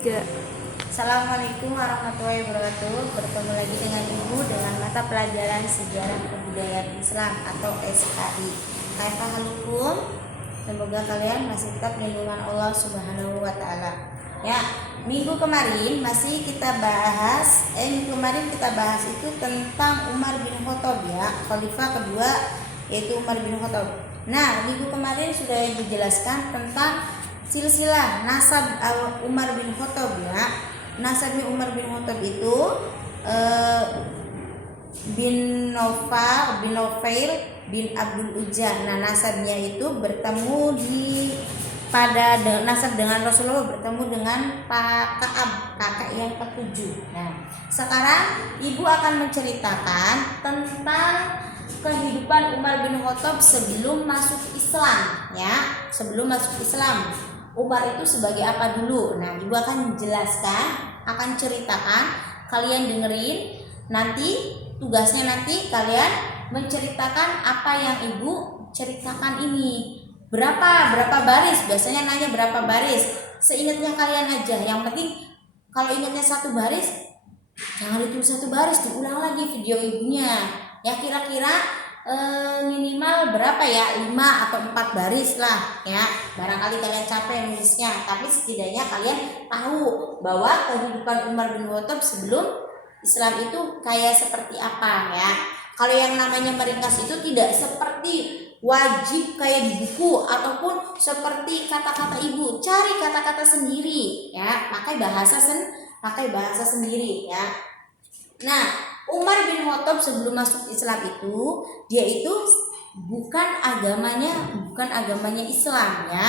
Tiga. Assalamualaikum warahmatullahi wabarakatuh. Bertemu lagi dengan Ibu dengan mata pelajaran Sejarah Kebudayaan Islam atau SKI. Kaifahalukum? Semoga kalian masih tetap lindungan Allah Subhanahu wa taala. Ya, minggu kemarin kita bahas itu tentang Umar bin Khattab, ya, khalifah kedua yaitu Umar bin Khattab. Nah, minggu kemarin sudah dijelaskan tentang silsilah nasab Umar bin Khattab, ya. Nasabnya Umar bin Khattab itu bin Nofail bin Abdul Uzza. Nah, nasabnya itu bertemu nasab dengan Rasulullah, bertemu dengan Pak Ka'ab, kakak yang ketujuh. Nah, sekarang Ibu akan menceritakan tentang kehidupan Umar bin Khattab sebelum masuk Islam, ya. Sebelum masuk Islam, Umar itu sebagai apa dulu? Nah, Ibu akan menjelaskan, akan ceritakan, kalian dengerin. Nanti tugasnya kalian menceritakan apa yang Ibu ceritakan ini. Berapa baris? Biasanya nanya berapa baris. Seingatnya kalian aja. Yang penting kalau ingatnya satu baris, jangan ditulis satu baris, diulang lagi video Ibunya. Ya, kira-kira minimal berapa ya, 5 atau 4 baris lah, ya. Barangkali kalian capek nulisnya, tapi setidaknya kalian tahu bahwa kehidupan Umar bin Khattab sebelum Islam itu kayak seperti apa, ya. Kalau yang namanya meringkas itu tidak seperti wajib kayak di buku ataupun seperti kata-kata Ibu, cari kata-kata sendiri, ya. Pakai bahasa sendiri, ya. Nah, Umar bin Khattab sebelum masuk Islam itu, dia itu bukan agamanya Islam, ya.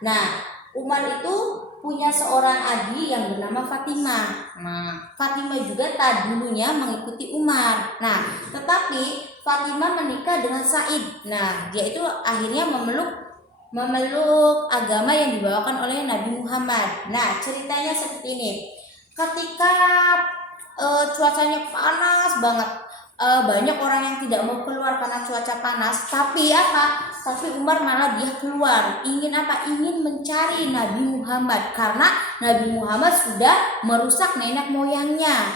Nah, Umar itu punya seorang adik yang bernama Fatimah. Nah, Fatimah juga dulunya mengikuti Umar. Nah, tetapi Fatimah menikah dengan Said. Nah, dia itu akhirnya memeluk agama yang dibawakan oleh Nabi Muhammad. Nah, ceritanya seperti ini. Ketika cuacanya panas banget, banyak orang yang tidak mau keluar karena cuaca panas, tapi Umar malah dia keluar. Ingin apa? Ingin mencari Nabi Muhammad, karena Nabi Muhammad sudah merusak nenek moyangnya.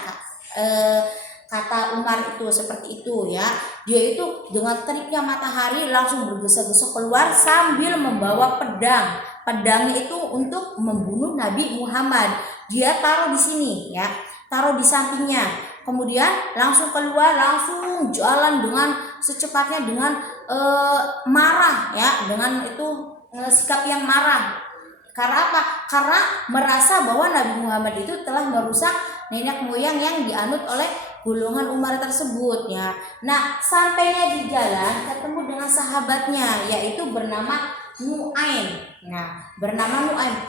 Kata Umar itu seperti itu, ya. Dia itu dengan teriknya matahari langsung bergesa-gesa keluar sambil membawa pedang. Pedangnya itu untuk membunuh Nabi Muhammad. Dia taruh di sini, ya. Taruh di sampingnya, kemudian langsung keluar, langsung jalan dengan secepatnya, dengan marah, ya, dengan itu sikap yang marah. Karena apa? Karena merasa bahwa Nabi Muhammad itu telah merusak nenek moyang yang dianut oleh golongan Umar tersebut, ya. Nah, sampainya di jalan ketemu dengan sahabatnya, yaitu bernama Nu'aim. Nah,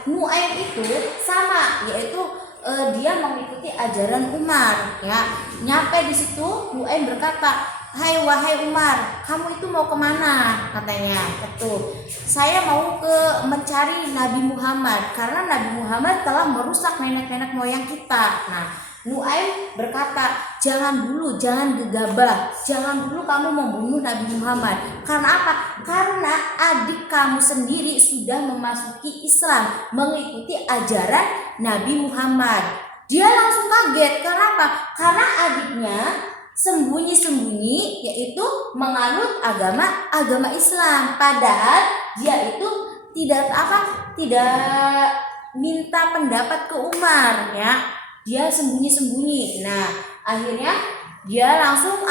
Nu'aim itu sama, yaitu dia mengikuti ajaran Umar, ya. Nyampe di situ, Nu'aim berkata, wahai Umar, kamu itu mau kemana? Katanya, betul. Saya mau mencari Nabi Muhammad, karena Nabi Muhammad telah merusak nenek moyang kita. Nah, Nu'aim berkata, jangan gegabah, jangan dulu kamu membunuh Nabi Muhammad. Karena apa? Karena adik kamu sendiri sudah memasuki Islam, mengikuti ajaran Nabi Muhammad. Dia langsung kaget. Karena apa? Karena adiknya sembunyi-sembunyi, yaitu menganut agama Islam. Padahal dia itu tidak minta pendapat ke Umar, ya. Dia sembunyi-sembunyi. Nah, akhirnya dia langsung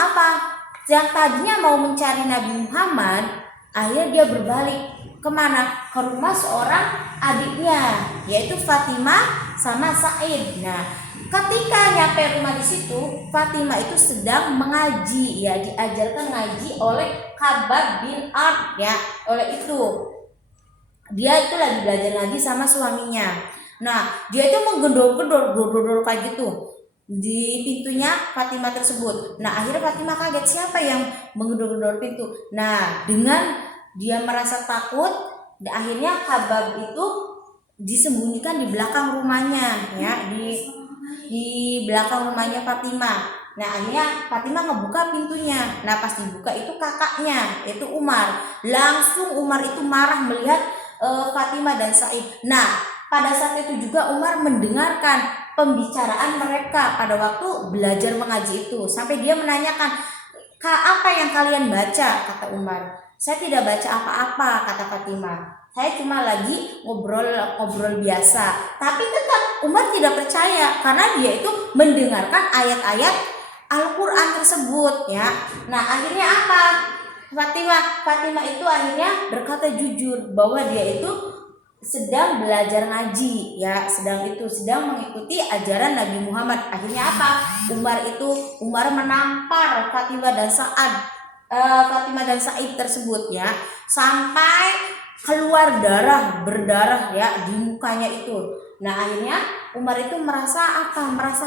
yang tadinya mau mencari Nabi Muhammad, akhirnya dia berbalik kemana? Ke rumah seorang adiknya, yaitu Fatimah sama Said. Nah, ketika nyampe rumah di situ, Fatimah itu sedang mengaji, ya, diajarkan ngaji oleh Khabbab bin Ard, ya. Oleh itu dia itu lagi belajar ngaji sama suaminya. Nah, dia itu menggedor-gedor kayak gitu di pintunya Fatimah tersebut. Nah, akhirnya Fatimah kaget, siapa yang menggedor-gedor pintu? Nah, dengan dia merasa takut, akhirnya Khabbab itu disembunyikan di belakang rumahnya, ya, di belakang rumahnya Fatimah. Nah, akhirnya Fatimah ngebuka pintunya. Nah, pas dibuka itu kakaknya, yaitu Umar. Langsung Umar itu marah melihat Fatimah dan Said. Nah, pada saat itu juga Umar mendengarkan pembicaraan mereka pada waktu belajar mengaji itu, sampai dia menanyakan, "Kak, apa yang kalian baca?" kata Umar. "Saya tidak baca apa-apa," kata Fatimah. "Saya cuma lagi ngobrol biasa." Tapi tetap Umar tidak percaya karena dia itu mendengarkan ayat-ayat Al-Quran tersebut ya. Nah akhirnya apa? Fatimah itu akhirnya berkata jujur bahwa dia itu sedang belajar ngaji ya, sedang mengikuti ajaran Nabi Muhammad. Akhirnya apa? Umar menampar Fatimah dan Sa'id tersebut ya, sampai keluar berdarah ya di mukanya itu. Nah akhirnya Umar itu merasa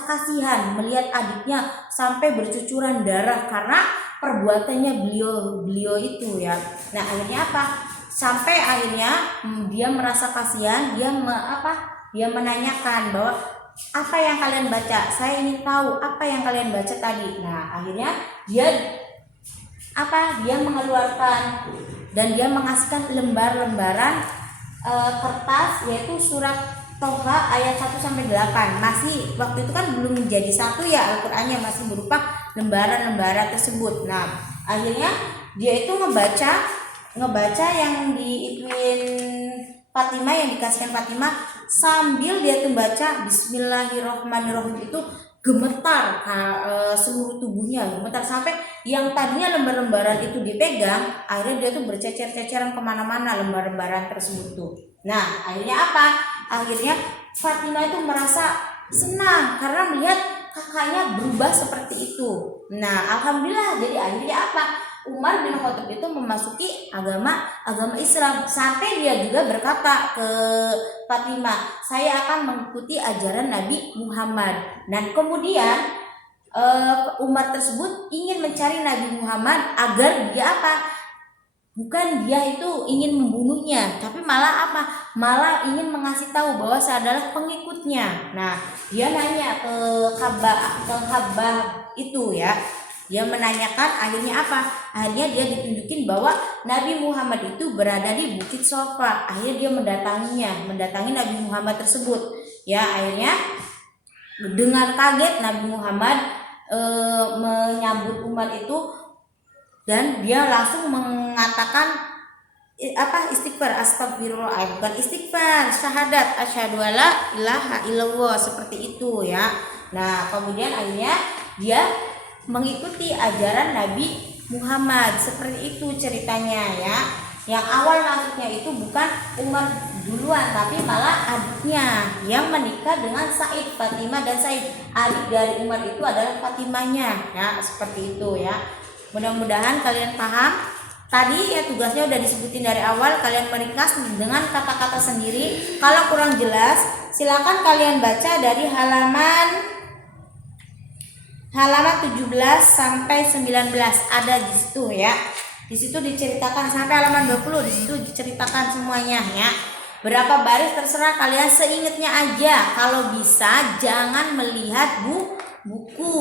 kasihan melihat adiknya sampai bercucuran darah karena perbuatannya beliau itu ya. Nah akhirnya apa? Sampai akhirnya dia merasa kasihan, dia menanyakan bahwa, "Apa yang kalian baca? Saya ingin tahu apa yang kalian baca tadi." Nah akhirnya dia mengeluarkan dan dia mengasihkan lembaran kertas, yaitu surat Toha ayat 1 sampai 8. Masih waktu itu kan belum menjadi satu ya Al-Qur'annya, masih berupa lembaran-lembaran tersebut. Nah akhirnya dia itu ngebaca yang diituin Fatimah, yang dikasihkan Fatimah, sambil dia tuh baca Bismillahirrohmanirrohim, itu gemetar seluruh tubuhnya, gemetar sampai yang tadinya lembar-lembaran itu dipegang, akhirnya dia tuh bercecer-ceceran kemana-mana lembar-lembaran tersebut tuh. Nah akhirnya apa? Akhirnya Fatimah itu merasa senang karena melihat kakaknya berubah seperti itu. Nah alhamdulillah, jadi akhirnya apa? Umar bin Khattab itu memasuki agama Islam, sampai dia juga berkata ke Fatimah, "Saya akan mengikuti ajaran Nabi Muhammad." Dan kemudian Umar tersebut ingin mencari Nabi Muhammad agar dia bukan dia itu ingin membunuhnya, tapi malah ingin mengasih tahu bahwa saya adalah pengikutnya. Nah dia nanya ke Khabbab itu ya, dia menanyakan, akhirnya dia ditunjukin bahwa Nabi Muhammad itu berada di Bukit Sofa. Akhirnya dia mendatangi Nabi Muhammad tersebut ya. Akhirnya dengan kaget Nabi Muhammad menyambut Umar itu, dan dia langsung mengatakan istighfar, astagfirullah, bukan istighfar, syahadat, asyhadu alla ilaha illallah, seperti itu ya. Nah kemudian akhirnya dia mengikuti ajaran Nabi Muhammad, seperti itu ceritanya ya. Yang awal masuknya itu bukan Umar duluan, tapi malah adiknya yang menikah dengan Sa'id, Fatimah dan Sa'id. Adik dari Umar itu adalah Fatimahnya ya, seperti itu ya. Mudah-mudahan kalian paham. Tadi ya tugasnya udah disebutin dari awal, kalian meringkas dengan kata-kata sendiri. Kalau kurang jelas silakan kalian baca dari halaman 17 sampai 19, ada di situ ya. Di situ diceritakan sampai halaman 20, di situ diceritakan semuanya ya. Berapa baris terserah kalian, seingetnya aja. Kalau bisa jangan melihat buku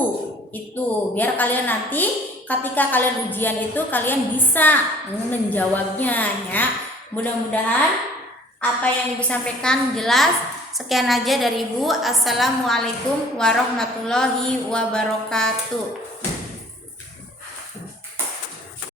itu, biar kalian nanti ketika kalian ujian itu kalian bisa menjawabnya ya. Mudah-mudahan apa yang Ibu sampaikan jelas. Sekian aja dari Ibu. Assalamualaikum warahmatullahi wabarakatuh.